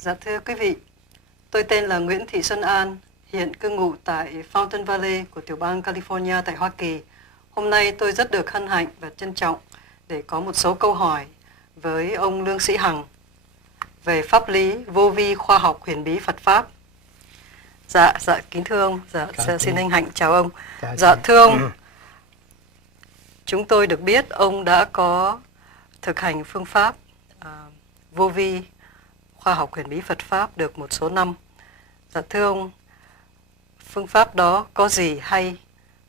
Dạ thưa quý vị, tôi tên là Nguyễn Thị Xuân An, hiện cư ngụ tại Fountain Valley của tiểu bang California tại Hoa Kỳ. Hôm nay tôi rất được hân hạnh và trân trọng để có một số câu hỏi với ông Lương Sĩ Hằng về pháp lý vô vi khoa học huyền bí Phật Pháp. Dạ kính thưa ông, xin hân hạnh chào ông. Dạ thưa ông, chúng tôi được biết ông đã có thực hành phương pháp vô vi khoa học huyền bí Phật Pháp được một số năm. Dạ thưa ông, phương pháp đó có gì hay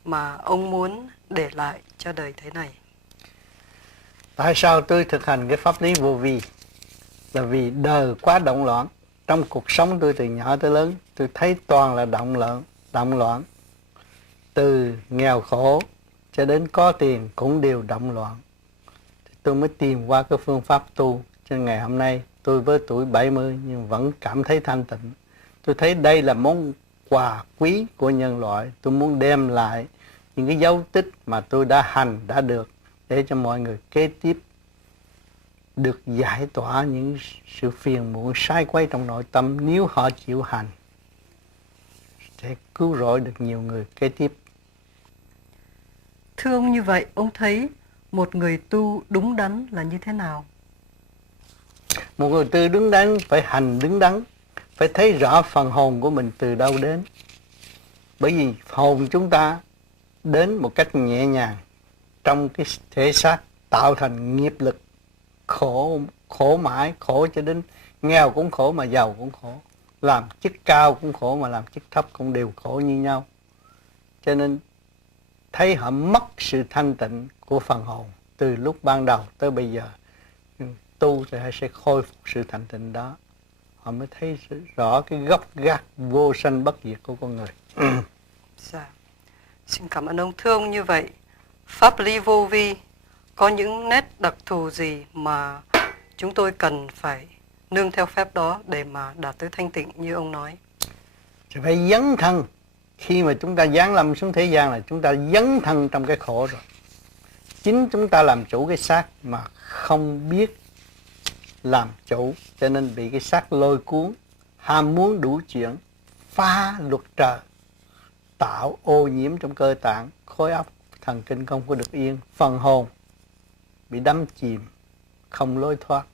mà ông muốn để lại cho đời thế này? Tại sao tôi thực hành cái pháp lý vô vi? Là vì đời quá động loạn. Trong cuộc sống tôi từ nhỏ tới lớn, tôi thấy toàn là động loạn. Từ nghèo khổ cho đến có tiền cũng đều động loạn. Tôi mới tìm qua cái phương pháp tu. Cho ngày hôm nay tôi với tuổi 70 nhưng vẫn cảm thấy thanh tịnh. Tôi thấy đây là món quà quý của nhân loại. Tôi muốn đem lại những cái dấu tích mà tôi đã được để cho mọi người kế tiếp được giải tỏa những sự phiền muộn sai quấy trong nội tâm. Nếu họ chịu hành sẽ cứu rỗi được nhiều người kế tiếp. Thưa ông, như vậy ông thấy một người tu đúng đắn là như thế nào? Một người tu đứng đắn phải hành đứng đắn, phải thấy rõ phần hồn của mình từ đâu đến. Bởi vì hồn chúng ta đến một cách nhẹ nhàng trong cái thể xác, tạo thành nghiệp lực khổ mãi, khổ cho đến nghèo cũng khổ mà giàu cũng khổ, làm chức cao cũng khổ mà làm chức thấp cũng đều khổ như nhau. Cho nên thấy họ mất sự thanh tịnh của phần hồn từ lúc ban đầu tới bây giờ. Tu thì họ sẽ khôi phục sự thanh tịnh đó, họ mới thấy rõ cái gốc gác vô sanh bất diệt của con người. Dạ, xin cảm ơn ông. Thưa ông, như vậy pháp lý vô vi có những nét đặc thù gì mà chúng tôi cần phải nương theo phép đó để mà đạt tới thanh tịnh như ông nói? Phải dấn thân. Khi mà chúng ta giáng lâm xuống thế gian là chúng ta dấn thân trong cái khổ rồi. Chính chúng ta làm chủ cái xác mà không biết làm chủ, cho nên bị cái xác lôi cuốn, ham muốn đủ chuyện, phá luật trời, tạo ô nhiễm trong cơ tạng, khối óc, thần kinh không có được yên, phần hồn bị đắm chìm, không lối thoát.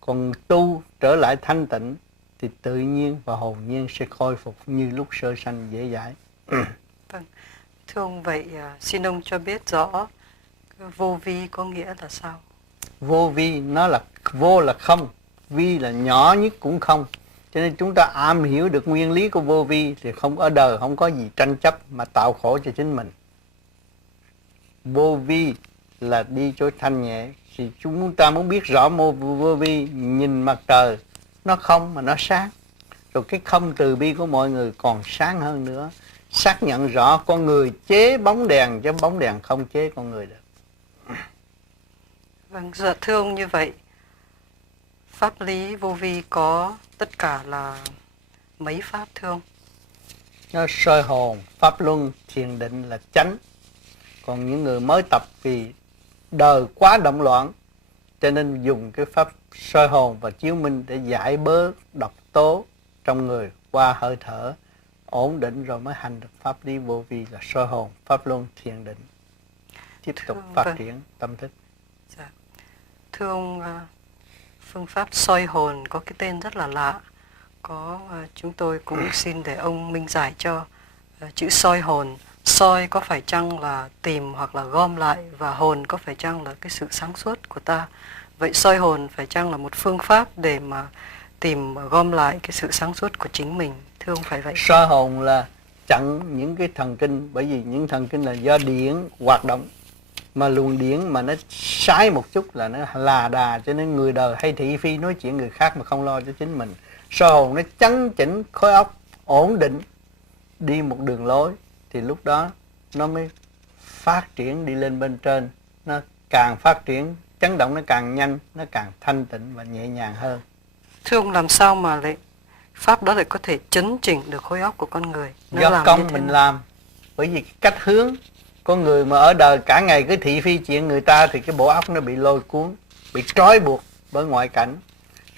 Còn tu trở lại thanh tịnh thì tự nhiên và hồn nhiên sẽ khôi phục như lúc sơ sanh dễ dãi. Vâng, thưa ông, vậy xin ông cho biết rõ vô vi có nghĩa là sao? Vô vi nó là vô là không, vi là nhỏ nhất cũng không. Cho nên chúng ta am hiểu được nguyên lý của vô vi thì không ở đời không có gì tranh chấp mà tạo khổ cho chính mình. Vô vi là đi chỗ thanh nhẹ. Thì chúng ta muốn biết rõ vô vi, nhìn mặt trời nó không mà nó sáng. Rồi cái không từ bi của mọi người còn sáng hơn nữa. Xác nhận rõ con người chế bóng đèn chứ bóng đèn không chế con người được. Vâng, dạ thưa ông, như vậy pháp lý vô vi có tất cả là mấy pháp thưa ông? Nó soi hồn, pháp luân, thiền định là chánh. Còn những người mới tập vì đời quá động loạn cho nên dùng cái pháp soi hồn và chiếu minh để giải bớt độc tố trong người qua hơi thở, ổn định rồi mới hành được pháp lý vô vi là soi hồn, pháp luân, thiền định. Tiếp tục phát triển tâm thức. Dạ. Thưa ông, phương pháp soi hồn có cái tên rất là lạ. Chúng tôi cũng xin để ông minh giải cho chữ soi hồn. Soi có phải chăng là tìm hoặc là gom lại, và hồn có phải chăng là cái sự sáng suốt của ta? Vậy soi hồn phải chăng là một phương pháp để mà tìm gom lại cái sự sáng suốt của chính mình? Thưa ông, phải vậy? Soi hồn là chặn những cái thần kinh, bởi vì những thần kinh là do điển hoạt động. Mà luồng điển mà nó sai một chút là nó là đà, cho nên người đời hay thị phi nói chuyện người khác mà không lo cho chính mình. Soi hồn nó chấn chỉnh khối óc, ổn định, đi một đường lối, thì lúc đó nó mới phát triển đi lên bên trên. Nó càng phát triển, chấn động nó càng nhanh, nó càng thanh tịnh và nhẹ nhàng hơn. Thưa ông, làm sao mà lại pháp đó lại có thể chấn chỉnh được khối óc của con người? Do công mình làm. Bởi vì cách hướng, con người mà ở đời cả ngày cứ thị phi chuyện người ta thì cái bộ óc nó bị lôi cuốn, bị trói buộc bởi ngoại cảnh,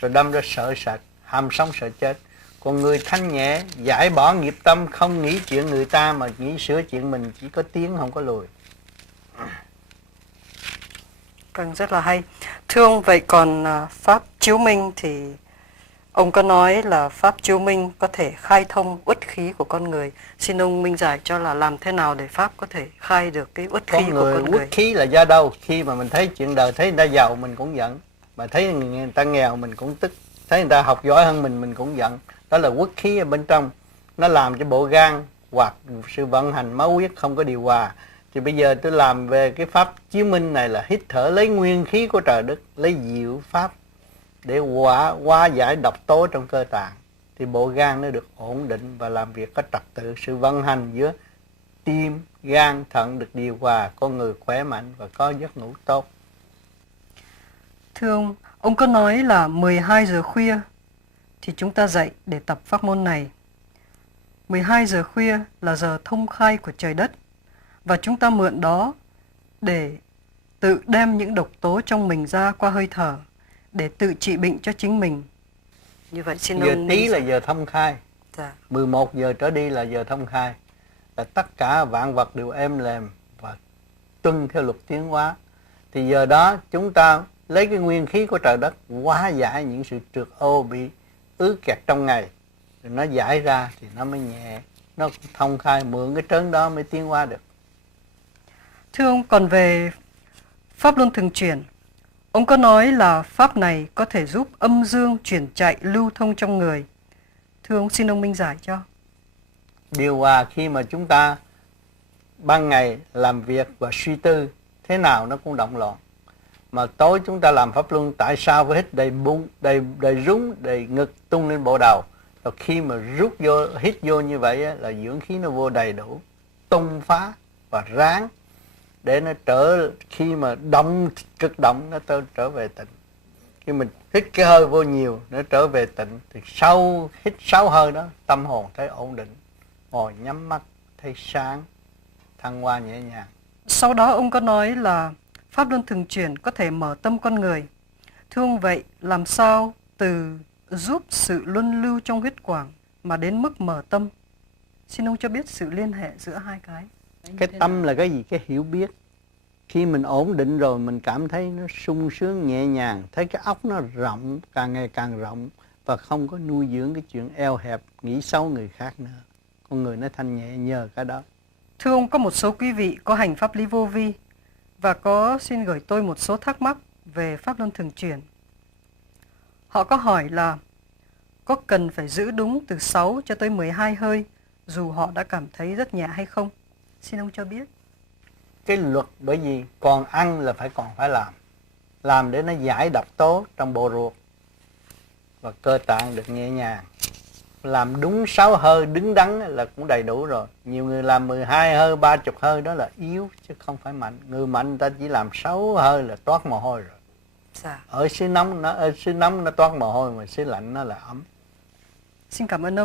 rồi đâm ra sợ sệt, ham sống sợ chết. Còn người thanh nhẹ, giải bỏ nghiệp tâm, không nghĩ chuyện người ta mà nghĩ sửa chuyện mình, chỉ có tiến không có lùi. Vâng, rất là hay. Thưa ông, vậy còn pháp chiếu minh thì ông có nói là pháp chiếu minh có thể khai thông uất khí của con người. Xin ông minh giải cho là làm thế nào để pháp có thể khai được cái uất khí của con người. Uất khí là do đâu? Khi mà mình thấy chuyện đời, thấy người ta giàu mình cũng giận, mà thấy người ta nghèo mình cũng tức, thấy người ta học giỏi hơn mình cũng giận. Đó là uất khí ở bên trong, nó làm cho bộ gan hoặc sự vận hành máu huyết không có điều hòa. Thì bây giờ tôi làm về cái pháp chiếu minh này là hít thở lấy nguyên khí của trời đất, lấy diệu pháp để hóa giải độc tố trong cơ tạng, thì bộ gan nó được ổn định và làm việc có trật tự. Sự vận hành giữa tim, gan, thận được điều hòa, con người khỏe mạnh và có giấc ngủ tốt. Thưa ông có nói là 12 giờ khuya thì chúng ta dậy để tập pháp môn này. 12 giờ khuya là giờ thông khai của trời đất, và chúng ta mượn đó để tự đem những độc tố trong mình ra qua hơi thở, để tự trị bệnh cho chính mình. Như vậy xin Giờ ông... tí là giờ thông khai. Dạ. 11 giờ trở đi là giờ thông khai. Là tất cả vạn vật đều êm lềm và tuân theo luật tiến hóa. Thì giờ đó chúng ta lấy cái nguyên khí của trời đất hóa giải những sự trượt ô bị ứ kẹt trong ngày. Rồi nó giải ra thì nó mới nhẹ, nó thông khai, mượn cái trớn đó mới tiến hóa được. Thưa ông, còn về pháp luân thường chuyển, ông có nói là pháp này có thể giúp âm dương chuyển chạy lưu thông trong người. Thưa ông, xin ông minh giải cho. Điều hòa khi mà chúng ta ban ngày làm việc và suy tư, thế nào nó cũng động loạn. Mà tối chúng ta làm pháp luân, tại sao phải hít đầy bụng, đầy rúng, đầy ngực tung lên bộ đầu. Rồi khi mà rút vô, hít vô như vậy á, là dưỡng khí nó vô đầy đủ, tung phá và ráng để nó khi mà động, cực động nó trở về tịnh. Khi mình hít cái hơi vô nhiều nó trở về tịnh, thì sau hít 6 hơi đó tâm hồn thấy ổn định, ngồi nhắm mắt thấy sáng, thăng hoa nhẹ nhàng. Sau đó ông có nói là pháp luân thường chuyển có thể mở tâm con người. Thưa ông, vậy làm sao từ giúp sự luân lưu trong huyết quản mà đến mức mở tâm? Xin ông cho biết sự liên hệ giữa hai cái. Cái tâm là cái gì? Cái hiểu biết. Khi mình ổn định rồi mình cảm thấy nó sung sướng nhẹ nhàng, thấy cái óc nó rộng, càng ngày càng rộng, và không có nuôi dưỡng cái chuyện eo hẹp, nghĩ xấu người khác nữa. Con người nó thanh nhẹ nhờ cái đó. Thưa ông, có một số quý vị có hành pháp lý vô vi và xin gửi tôi một số thắc mắc về pháp luân thường chuyển. Họ có hỏi là có cần phải giữ đúng từ 6 cho tới 12 hơi dù họ đã cảm thấy rất nhẹ hay không? Xin ông cho biết. Cái luật, bởi vì còn ăn là còn phải làm để nó giải độc tố trong bộ ruột và cơ tạng được nhẹ nhàng. Làm đúng 6 hơi đứng đắn là cũng đầy đủ rồi. Nhiều người làm 12 hơi, 30 hơi đó là yếu chứ không phải mạnh. Người mạnh người ta chỉ làm 6 hơi là toát mồ hôi rồi. Dạ. Ở xứ nóng nó toát mồ hôi, mà xứ lạnh nó là ấm. Xin cảm ơn ông.